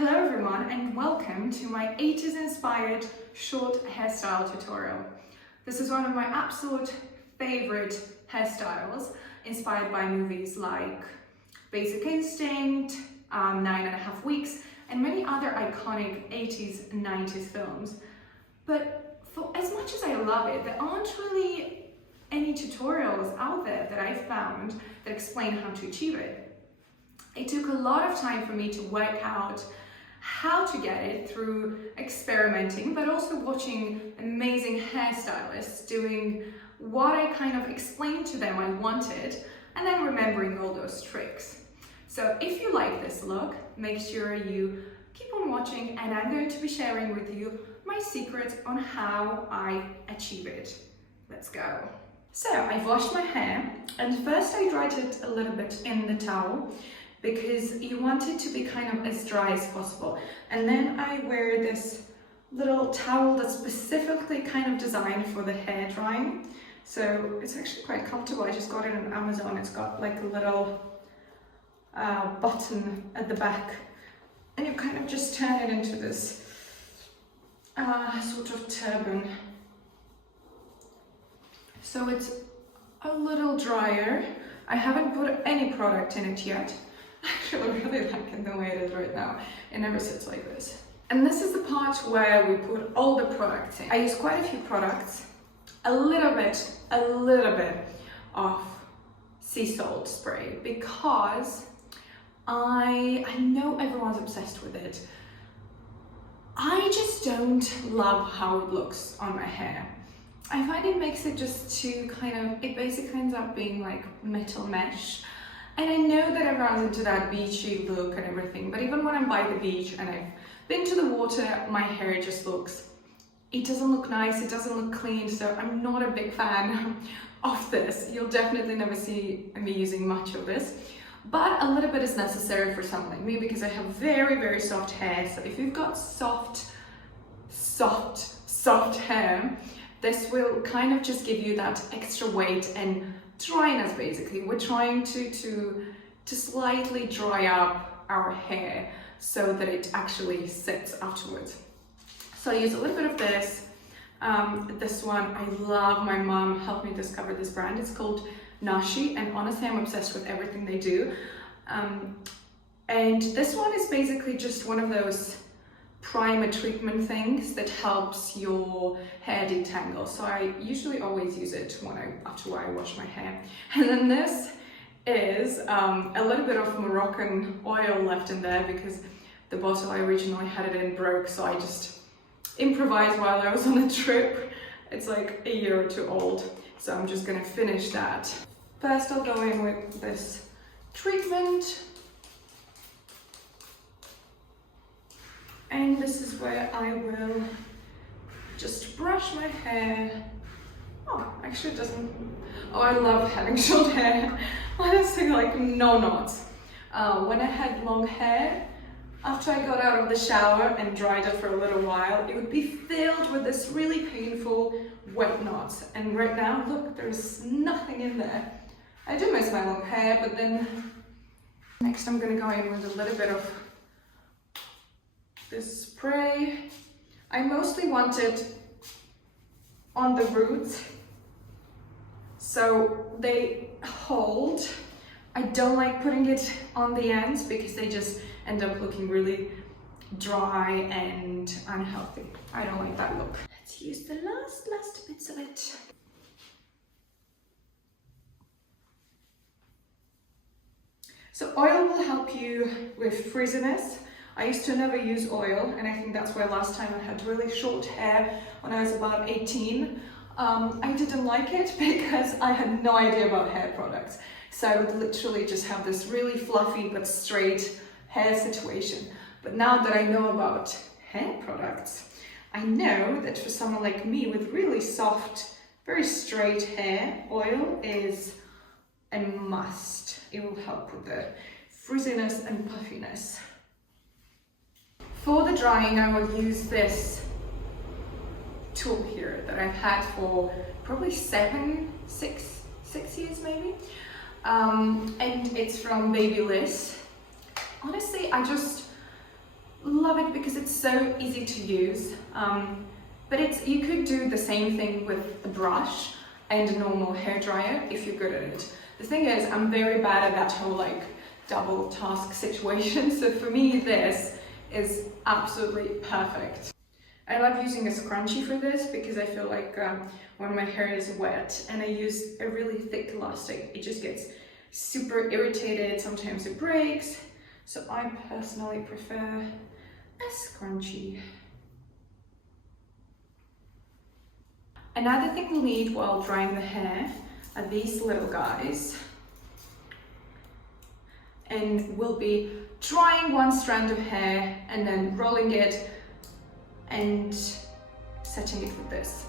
Hello everyone and welcome to my 80s inspired short hairstyle tutorial. This is one of my absolute favorite hairstyles inspired by movies like Basic Instinct, 9.5 Weeks and many other iconic 80s and 90s films. But for as much as I love it, there aren't really any tutorials out there that I found that explain how to achieve it. It took a lot of time for me to work out how to get it through experimenting, but also watching amazing hairstylists doing what I kind of explained to them I wanted, and then remembering all those tricks. So if you like this look, make sure you keep on watching, and I'm going to be sharing with you my secrets on how I achieve it. Let's go. So I've washed my hair, and first I dried it a little bit in the towel, because you want it to be kind of as dry as possible. And then I wear this little towel that's specifically kind of designed for the hair drying. So it's actually quite comfortable. I just got it on Amazon. It's got like a little button at the back. And you kind of just turn it into this sort of turban. So it's a little drier. I haven't put any product in it yet. Actually, I really like the way it is right now. It never sits like this. And this is the part where we put all the products in. I use quite a few products, a little bit of sea salt spray, because I know everyone's obsessed with it. I just don't love how it looks on my hair. I find it makes it just too it basically ends up being like metal mesh. And I know that everyone's into that beachy look and everything, but even when I'm by the beach and I've been to the water, my hair just it doesn't look nice, it doesn't look clean, so I'm not a big fan of this. You'll definitely never see me using much of this, but a little bit is necessary for someone like me because I have very soft hair. So if you've got soft hair, this will kind of just give you that extra weight and dryness. Basically, we're trying to slightly dry up our hair so that it actually sits afterwards. So I use a little bit of this. This one I love. My mom helped me discover this brand. It's called Nashi, and honestly I'm obsessed with everything they do. And this one is basically just one of those primer treatment things that helps your hair detangle. So I usually always use it after I wash my hair. And then this is a little bit of Moroccan oil left in there because the bottle I originally had it in broke, so I just improvised while I was on a trip. It's like a year or two old, so I'm just gonna finish that. First I'll go in with this treatment. And this is where I will just brush my hair. Oh, actually it doesn't. Oh, I love having short hair. Honestly, like no knots. When I had long hair, after I got out of the shower and dried it for a little while, it would be filled with this really painful wet knots. And right now, look, there's nothing in there. I do miss my long hair, but then next I'm gonna go in with a little bit of this spray. I mostly want it on the roots so they hold. I don't like putting it on the ends because they just end up looking really dry and unhealthy. I don't like that look. Let's use the last bits of it. So oil will help you with frizziness. I used to never use oil, and I think that's why last time I had really short hair when I was about 18. I didn't like it because I had no idea about hair products. So I would literally just have this really fluffy but straight hair situation. But now that I know about hair products, I know that for someone like me with really soft, very straight hair, oil is a must. It will help with the frizziness and puffiness. For the drying, I will use this tool here that I've had for probably 6 years maybe. And it's from Babyliss. Honestly, I just love it because it's so easy to use. But you could do the same thing with a brush and a normal hairdryer if you're good at it. The thing is, I'm very bad at that whole like double task situation, so for me this is absolutely perfect. I love using a scrunchie for this because I feel like when my hair is wet and I use a really thick elastic, it just gets super irritated, sometimes it breaks, so I personally prefer a scrunchie. Another thing we'll need while drying the hair are these little guys, and we'll be drying one strand of hair and then rolling it and setting it with this.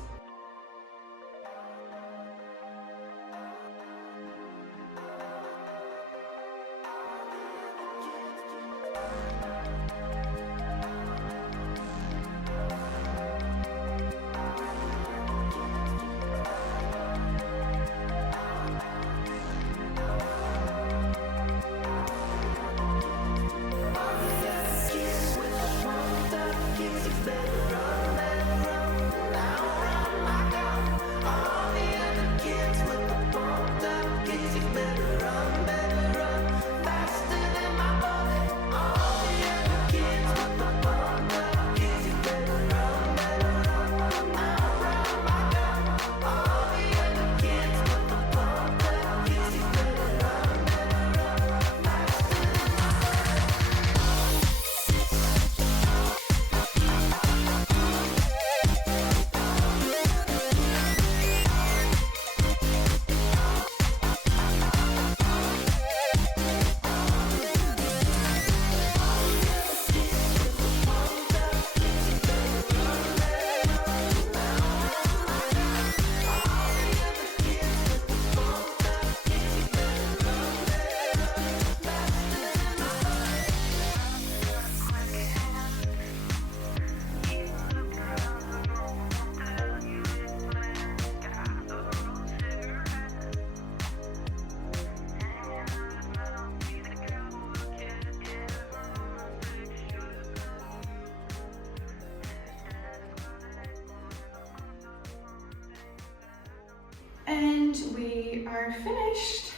And we are finished.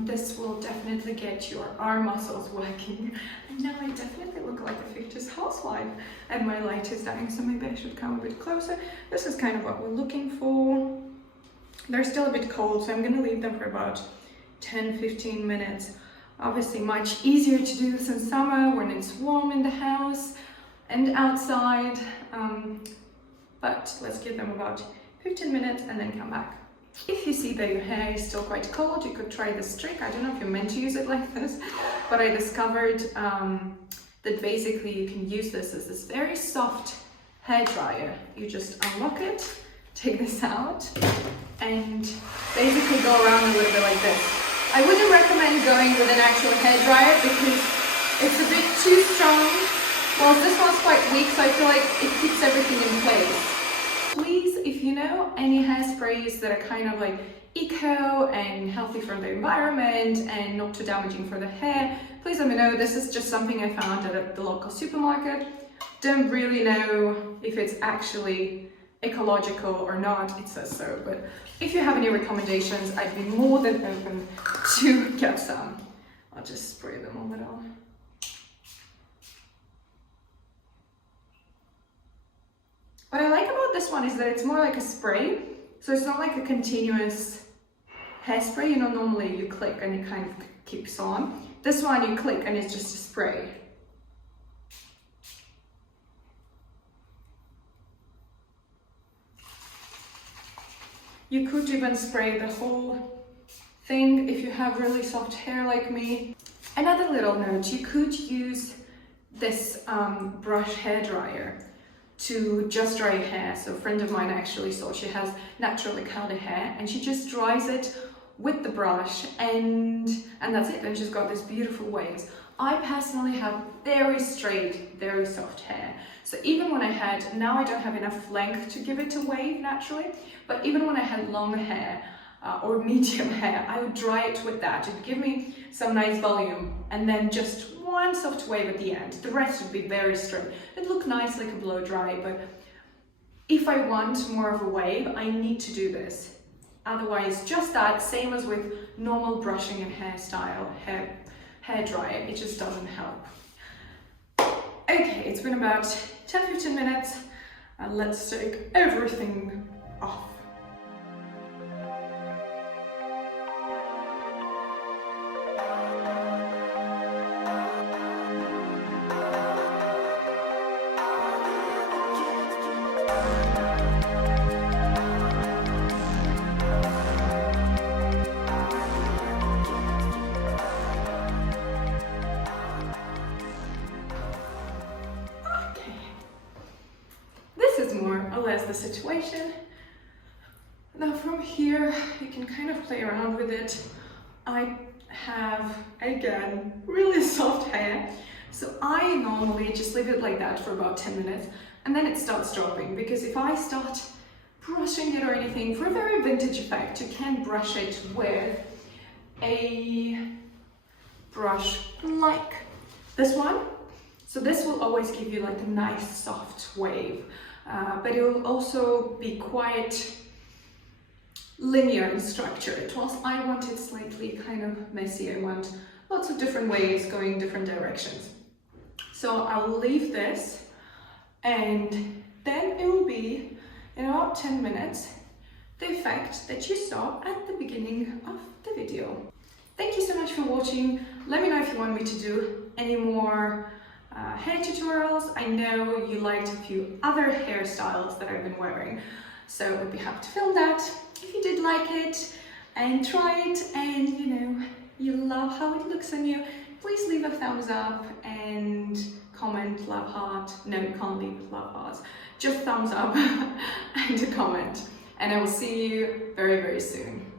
This will definitely get your arm muscles working. And now I definitely look like a 50s housewife. And my light is dying, so maybe I should come a bit closer. This is kind of what we're looking for. They're still a bit cold, so I'm gonna leave them for about 10-15 minutes. Obviously much easier to do this in summer when it's warm in the house and outside. But let's give them about 15 minutes and then come back. If you see that your hair is still quite cold, you could try this trick. I don't know if you're meant to use it like this, but I discovered that basically you can use this as this very soft hair dryer. You just unlock it, take this out, and basically go around a little bit like this. I wouldn't recommend going with an actual hair dryer because it's a bit too strong. Well, this one's quite weak, so I feel like it keeps everything in place. Please, if you know any hairsprays that are kind of like eco and healthy for the environment and not too damaging for the hair, please let me know. This is just something I found at the local supermarket. Don't really know if it's actually ecological or not, it says so, but if you have any recommendations, I'd be more than open to get some. I'll just spray them a little. What I like about this one is that it's more like a spray, so it's not like a continuous hairspray. You know, normally you click and it kind of keeps on. This one you click and it's just a spray. You could even spray the whole thing if you have really soft hair like me. Another little note, you could use this brush hair dryer to just dry hair. So a friend of mine actually saw, she has naturally curly hair and she just dries it with the brush and that's it, and she's got these beautiful waves. I personally have very straight, very soft hair, so even when I had, now I don't have enough length to give it a wave naturally, but even when I had long hair or medium hair, I would dry it with that. It would give me some nice volume and then just one soft wave at the end. The rest would be very straight. It looked nice like a blow dry, but if I want more of a wave, I need to do this. Otherwise, just that, same as with normal brushing and hairstyle, hair dryer, it just doesn't help. Okay, it's been about 10-15 minutes, and let's take everything off. More or less the situation. Now from here you can kind of play around with it. I have, again, really soft hair, so I normally just leave it like that for about 10 minutes and then it starts dropping, because if I start brushing it or anything, for a very vintage effect, you can brush it with a brush like this one. So this will always give you like a nice soft wave. But it will also be quite linear in structure. Whilst I want it slightly kind of messy, I want lots of different waves going different directions. So I'll leave this, and then it will be, in about 10 minutes, the effect that you saw at the beginning of the video. Thank you so much for watching. Let me know if you want me to do any more hair tutorials. I know you liked a few other hairstyles that I've been wearing, so I'd be happy to film that. If you did like it and try it, and you know, you love how it looks on you, please leave a thumbs up and comment, love heart. No, you can't leave love hearts, just thumbs up and a comment, and I will see you very, very soon.